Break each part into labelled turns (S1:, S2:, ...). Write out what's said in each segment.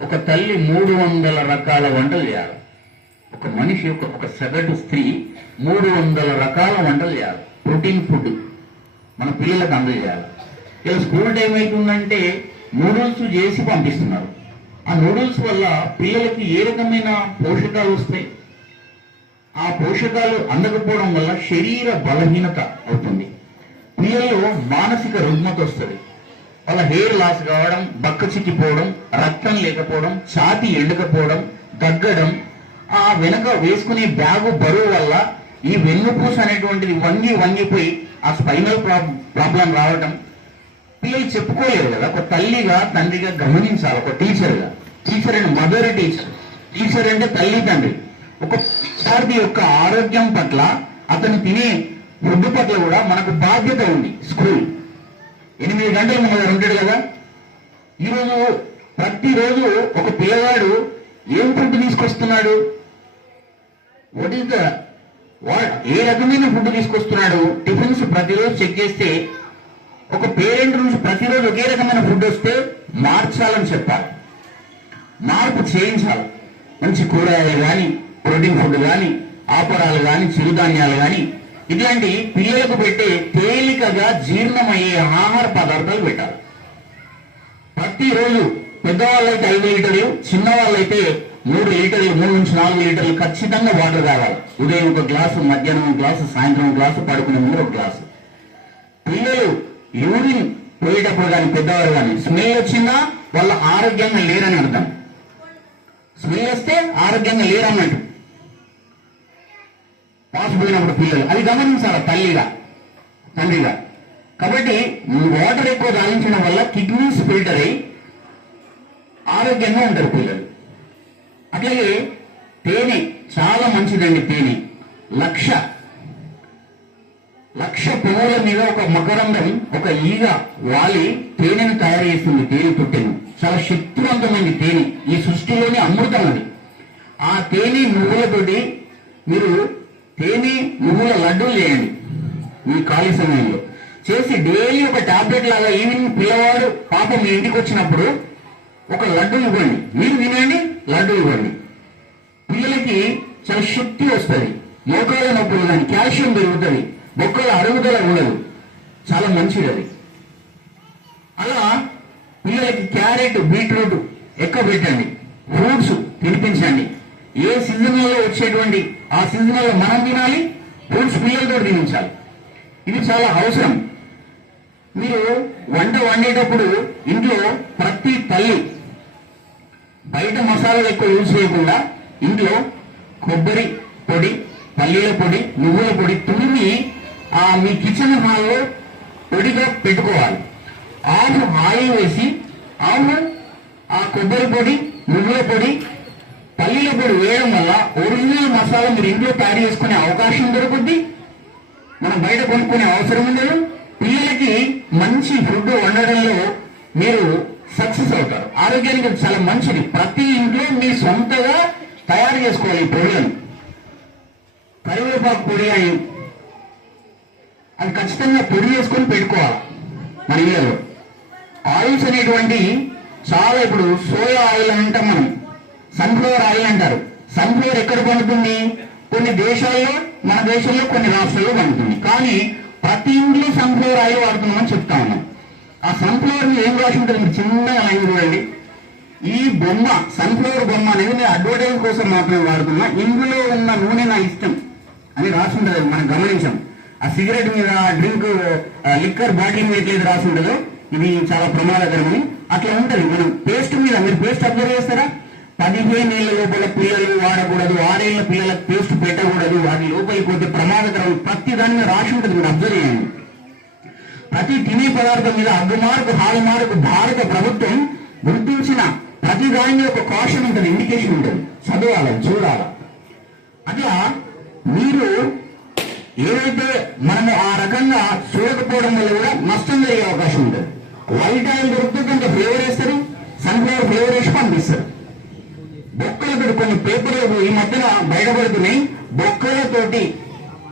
S1: ఒక తల్లి మూడు వందల రకాల వంటలు చేయాలి. ఒక మనిషి ఒక ఒక సగటు స్త్రీ మూడు వందల రకాల వంటలు చేయాలి. ప్రోటీన్ ఫుడ్ మన పిల్లలకు అందజేయాలి. ఇలా స్కూల్ టైం అవుతుందంటే నూడిల్స్ చేసి పంపిస్తున్నారు. ఆ నూడిల్స్ వల్ల పిల్లలకి ఏ రకమైన పోషకాలు వస్తాయి? ఆ పోషకాలు అందకపోవడం వల్ల శరీర బలహీనత అవుతుంది. పిల్లల్లో మానసిక రుగ్మత వస్తుంది. వాళ్ళ హెయిర్ లాస్ కావడం బక్క చిక్కిపోవడం రక్తం లేకపోవడం ఛాతి ఎండకపోవడం దగ్గడం ఆ వెనక వేసుకునే బ్యాగు బరువు వల్ల ఈ వెన్నుపూస అనేటువంటిది వంగి వంగిపోయి ఆ స్పైనల్ ప్రాబ్లం రావడం పిల్లలు చెప్పుకోలేరు కదా ఒక తల్లిగా తండ్రిగా గమనించాలి ఒక టీచర్గా. Teacher and mother teacher. Teacher అంటే తల్లి తండ్రి. ఒక విద్యార్థి యొక్క ఆరోగ్యం పట్ల అతను తినే ఫుడ్ పట్ల కూడా మనకు బాధ్యత ఉంది స్కూల్. ఎనిమిది గంటలు మన ఉంటాడు కదా. ఈరోజు ప్రతిరోజు ఒక పిల్లవాడు ఏం ఫుడ్ తీసుకొస్తున్నాడు? వాట్ ఈస్ ద ఏ రకమైన ఫుడ్ తీసుకొస్తున్నాడు? టిఫిన్స్ ప్రతిరోజు చెక్ చేస్తే ఒక పేరెంట్ నుంచి ప్రతిరోజు ఒకే రకమైన ఫుడ్ వస్తే మార్చాలని చెప్పాలి. మార్పు చేయించాలి. మంచి కూరగాయలు కానీ ప్రోటీన్ ఫుడ్ కానీ ఆపరాలు కానీ చిరుధాన్యాలు కానీ ఇట్లాంటి పిల్లలకు పెట్టే తేలికగా జీర్ణమయ్యే ఆహార పదార్థాలు పెట్టాలి. ప్రతిరోజు పెద్దవాళ్ళైతే ఐదు లీటర్లు చిన్నవాళ్ళైతే మూడు లీటర్లు మూడు నుంచి నాలుగు లీటర్లు ఖచ్చితంగా వాటర్ తాగాలి ఉదయం ఒక గ్లాసు మధ్యాహ్నం ఒక గ్లాసు సాయంత్రం ఒక గ్లాసు పడుకునే ముందు ఒక గ్లాసు. పిల్లలు యూరిన్ పోయేటప్పుడు కానీ పెద్దవారు కానీ స్మెల్ వచ్చిందా? వాళ్ళ ఆరోగ్యంగా లేరని అర్థం. స్మెల్ వస్తే ఆరోగ్యంగా లేరన్నట్టు. పాసిపోయినప్పుడు పిల్లలు. అది గమనించాలి తల్లిగా తండ్రిగా. కాబట్టి వాటర్ ఎక్కువ తాగించడం వల్ల కిడ్నీస్ ఫిల్టర్ అయి ఆరోగ్యంగా ఉంటారు పిల్లలు. అట్లాగే తేనె చాలా మంచిదండి తేనె. లక్ష లక్ష పువ్వుల మీద ఒక మకరందం ఒక ఈగ వాలి తేనెను తయారు చేస్తుంది తేనె తొట్టెను. చాలా శక్తివంతమైన తేనె. ఈ సృష్టిలోని అమృతం అది. ఆ తేనె నువ్వులతోటి మీరు చేయండి. ఈ ఖాళీ సమయంలో. చేసి డైలీ ఒక టాబ్లెట్ లాగా ఈవినింగ్ పిల్లవాడు పాప మీ ఇంటికి వచ్చినప్పుడు ఒక లడ్డు ఇవ్వండి. మీరు తినండి లడ్డు ఇవ్వండి. పిల్లలకి చాలా శక్తి వస్తుంది. మోకాళ్ళ నొప్పులు కానీ కాల్షియం పెరుగుతుంది. బొక్కల అరుగుదల ఉండదు. చాలా మంచిది అది. అలా పిల్లలకి క్యారెట్ బీట్రూట్ ఎక్కువ పెట్టండి. ఫ్రూట్స్ తినిపించండి. ఏ సీజన్లో వచ్చేటువంటి ఆ సీజన్లో మనం తినాలి ఫ్రూట్స్ పిల్లలతో తినించాలి ఇది చాలా అవసరం. మీరు వంట వండేటప్పుడు ఇంట్లో ప్రతి తల్లి బయట మసాలాలు ఎక్కువ యూజ్ చేయకుండా ఇంట్లో కొబ్బరి పొడి పల్లీల పొడి నువ్వుల పొడి తురిమి ఆ మీ కిచెన్ హాల్లో పొడిగా పెట్టుకోవాలి. ఆవు ఆయిల్ వేసి ఆవు ఆ కొబ్బరి పొడి నువ్వుల పొడి పల్లీల పొడి వేయడం వల్ల ఒరిజినల్ మసాలా మీరు ఇంట్లో తయారు చేసుకునే అవకాశం దొరుకుద్ది. మనం బయట కొనుక్కునే అవసరం ఉండదు. పిల్లలకి మంచి ఫుడ్ వండడంలో మీరు సక్సెస్ అవుతారు. ఆరోగ్యానికి చాలా మంచిది. ప్రతి ఇంట్లో మీ సొంతగా తయారు చేసుకోవాలి ఈ పొడులను. కరివేపాకు పొడి అని. అది ఖచ్చితంగా పొడి చేసుకొని పెట్టుకోవాలి మన ఇళ్ళలో. ఆయిల్స్ అనేటువంటి చాలా ఇప్పుడు సోయా ఆయిల్ అంటాం మనం. సన్ఫ్లవర్ ఆయిల్ అంటారు. సన్ఫ్లవర్ ఎక్కడ పండుతుంది? కొన్ని దేశాల్లో మన దేశంలో కొన్ని రాష్ట్రాల్లో పండుతుంది. కానీ ప్రతి ఇంట్లో సన్ఫ్లవర్ ఆయిల్ వాడుతున్నామని చెప్తా ఉన్నాం. ఆ సన్ఫ్లవర్ మీద ఏం రాసి ఉంటుంది మీరు చిన్నగా లైన్ చూడండి. ఈ బొమ్మ సన్ఫ్లవర్ బొమ్మ అనేది నేను అడ్వర్టైజ్ కోసం మాత్రమే వాడుతున్నా. ఇందులో ఉన్న నూనె నా ఇష్టం అని రాసి ఉంటుంది. మనం గమనించాం. ఆ సిగరెట్ మీద డ్రింక్ లిక్కర్ బాటిల్ మీద ఏది రాసి ఉంటుందో ఇది చాలా ప్రమాదకరమని అట్లా ఉంటుంది. మనం పేస్ట్ మీద మీరు పేస్ట్ అబ్జర్వ్ చేస్తారా? పదిహేను ఏళ్ళ లోపల పిల్లలు వాడకూడదు ఆరేళ్ళ పిల్లలకు పేస్ట్ పెట్టకూడదు వాటి లోపలికి పోతే ప్రమాదకరం. ప్రతి దాని మీద రాసి ఉంటుంది మీరు అబ్జర్వ్ చేయండి. ప్రతి తినే పదార్థం మీద అగ్గుమార్కు హాలుమార్కు భారత ప్రభుత్వం గుర్తించిన ప్రతి దాని ఒక కాషన్ ఉంటుంది ఇండికేషన్ ఉంటుంది. చదవాలి చూడాల. అట్లా మీరు ఏదైతే మనము ఆ రకంగా చూడకపోవడం వల్ల కూడా నష్టం జరిగే అవకాశం ఉంటుంది. వైట్ ఆయిల్ దొరికితే కొంత ఫ్లేవర్ వేస్తారు సన్ఫ్లవర్ ఫ్లేవర్ వేసి పంపిస్తారు బొక్కలతో కొన్ని పేపర్లు ఈ తెగబడుతున్నాయి బయటపడుతున్నాయి బొక్కలతోటి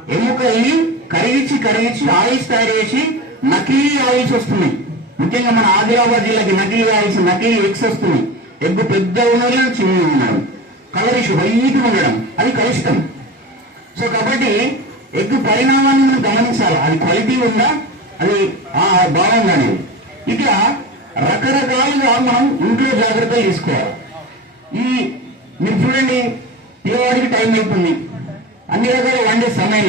S1: ఎముకల్ని కరిగించి కరిగించి ఆయిల్స్ తయారు చేసి నకిలీ ఆయిల్స్ వస్తున్నాయి. ముఖ్యంగా మన ఆదిలాబాద్ జిల్లాకి నకిలీ ఆయిల్స్ నకిలీ ఎగ్స్ వస్తున్నాయి. ఎగ్ పెద్ద ఉన్నారు చిన్న ఉన్నారు కలర్ ఇష్యూ వైట్గా ఉండడం అది కలుషితం సో కాబట్టి ఎగ్ పరిణామాన్ని మనం గమనించాలి. అది క్వాలిటీ ఉందా? అది ఆ, బాగుందా అనేది ఇట్లా రకరకాలుగా మనం ఇంట్లో జాగ్రత్తలు తీసుకోవాలి. ఈ మీరు చూడండి పిల్లవాడికి టైం అయిపోయింది. అన్ని రకాల వండే సమయం.